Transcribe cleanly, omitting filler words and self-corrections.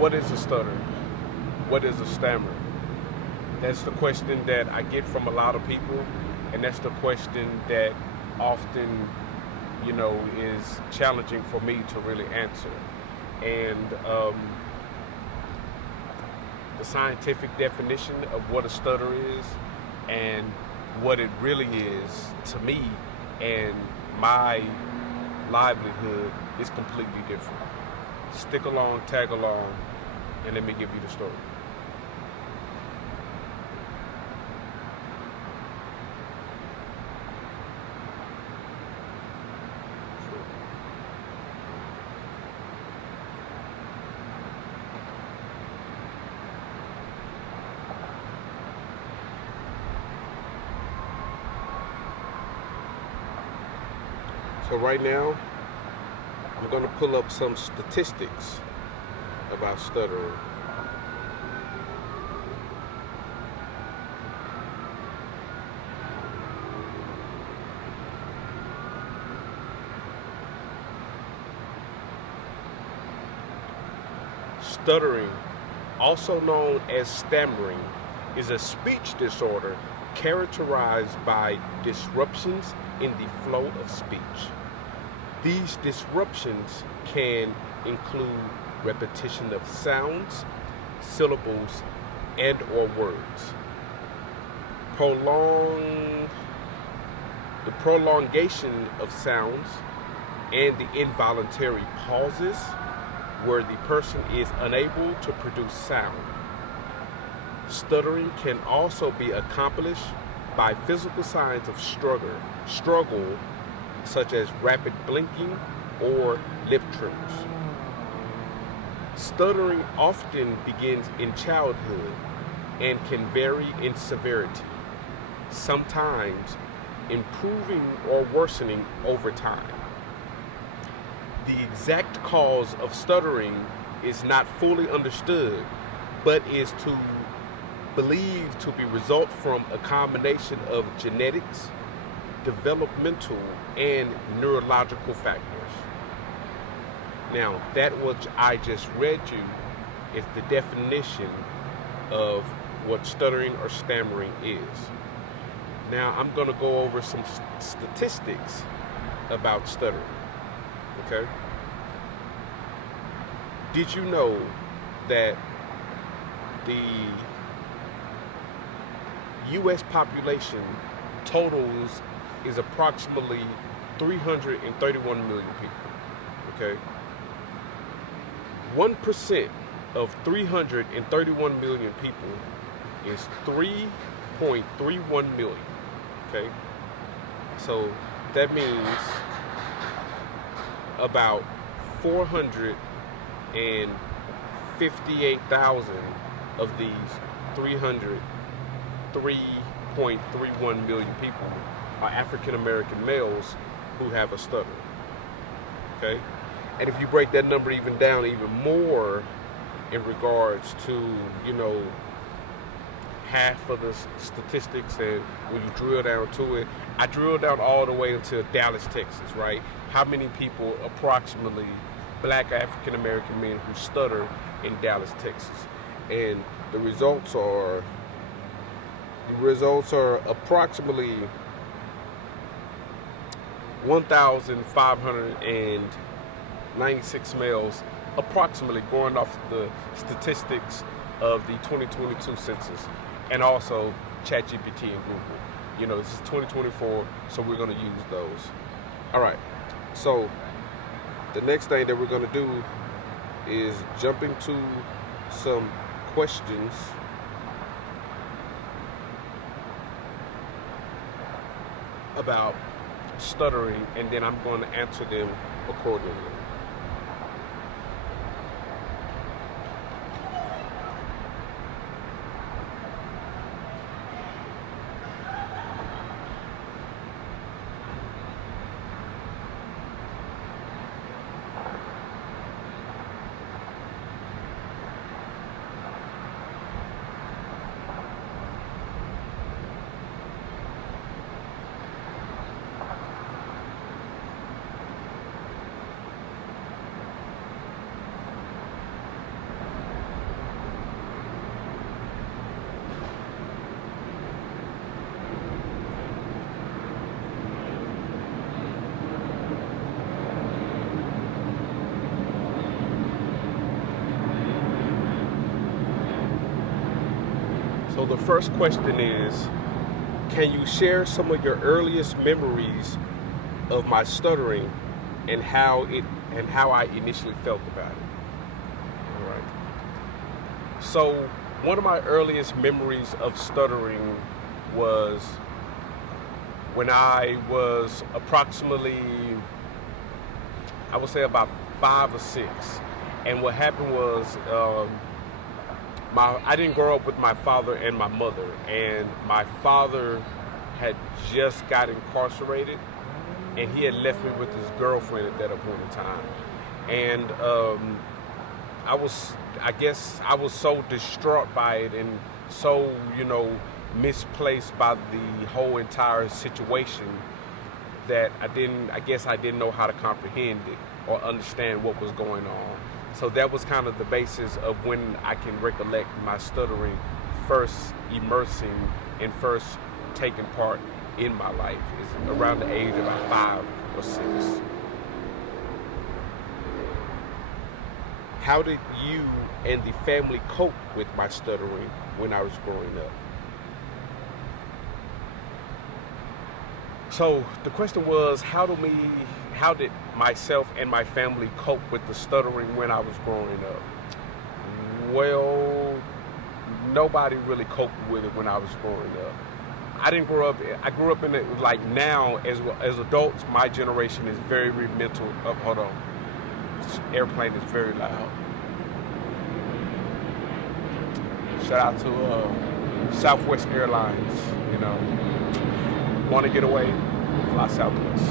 what is a stutter? What is a stammer? That's the question that I get from a lot of people, and that's the question that often, is challenging for me to really answer. And the scientific definition of what a stutter is and what it really is to me and my livelihood is completely different. Stick along, tag along, and let me give you the story. So right now, I'm going to pull up some statistics about stuttering. Stuttering, also known as stammering, is a speech disorder characterized by disruptions in the flow of speech. These disruptions can include repetition of sounds, syllables, and or words. The prolongation of sounds and the involuntary pauses where the person is unable to produce sound. Stuttering can also be accomplished by physical signs of struggle such as rapid blinking or lip tremors. Stuttering often begins in childhood and can vary in severity, sometimes improving or worsening over time. The exact cause of stuttering is not fully understood, but is believed to be result from a combination of genetics, developmental, and neurological factors. Now, that which I just read you is the definition of what stuttering or stammering is. Now, I'm going to go over some statistics about stuttering. Okay? Did you know that the U.S. population totals is approximately 331 million people? Okay? 1% of 331 million people is 3.31 million. Okay? So that means about 458,000 of these 3.31 million people are African American males who have a stutter. Okay? And if you break that number even down even more in regards to, half of the statistics, and when you drill down to it, I drill down all the way into Dallas, Texas, right? How many people, approximately, black African American men who stutter in Dallas, Texas? And the results are approximately 1,596 males, approximately, going off the statistics of the 2022 census, and also ChatGPT and Google. This is 2024, so we're going to use those. All right, so the next thing that we're going to do is jump into some questions about stuttering, and then I'm going to answer them accordingly. So the first question is, can you share some of your earliest memories of my stuttering and how I initially felt about it? All right. So one of my earliest memories of stuttering was when I was approximately, I would say about 5 or 6. And what happened was, I didn't grow up with my father and my mother, and my father had just got incarcerated, and he had left me with his girlfriend at that point in time. And I guess I was so distraught by it and so, misplaced by the whole entire situation that I didn't know how to comprehend it or understand what was going on. So that was kind of the basis of when I can recollect my stuttering first immersing and first taking part in my life, is around the age of about 5 or 6. How did you and the family cope with my stuttering when I was growing up? So the question was, how did myself and my family cope with the stuttering when I was growing up? Well, nobody really coped with it when I was growing up. I grew up in it, like now as adults, my generation is very mental. Oh, hold on. This airplane is very loud. Shout out to Southwest Airlines, want to get away, fly Southwest.